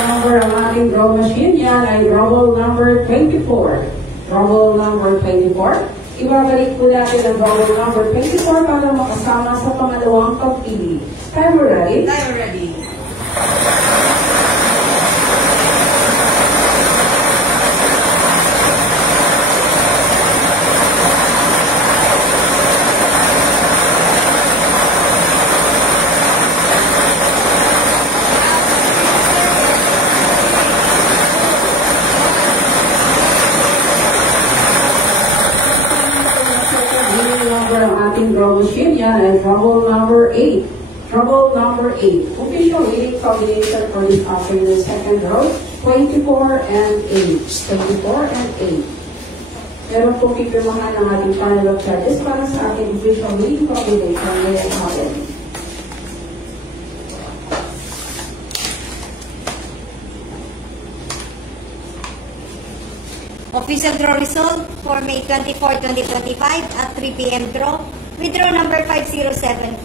number ang ating draw machine. Yan ay drawable number 24. Drawable number 24. Ibabalik po natin ang drawable number 24 para makasama sa pangalawang pagpili. Timer ready? Timer ready. Draw machine, yan, and trouble number 8. Trouble number 8. Official winning combination for this afternoon second row, 24 and 8. 24 and 8. Meron po pipirmahan ng ating panel of judges para sa ating official winning combination ngayong hapon. Official draw result for May 24, 2025 at 3 p.m. draw. With draw number 5074,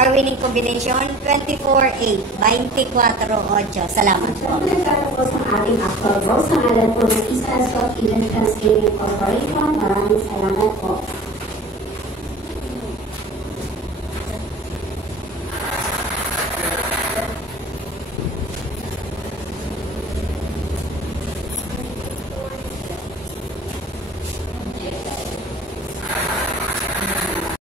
our winning combination 24-8, 24-8. Salamat po. Nagkataon po sa ating actual draw sa ngalan po ng East Coast Electrons Gaming Corporation. Maraming salamat po.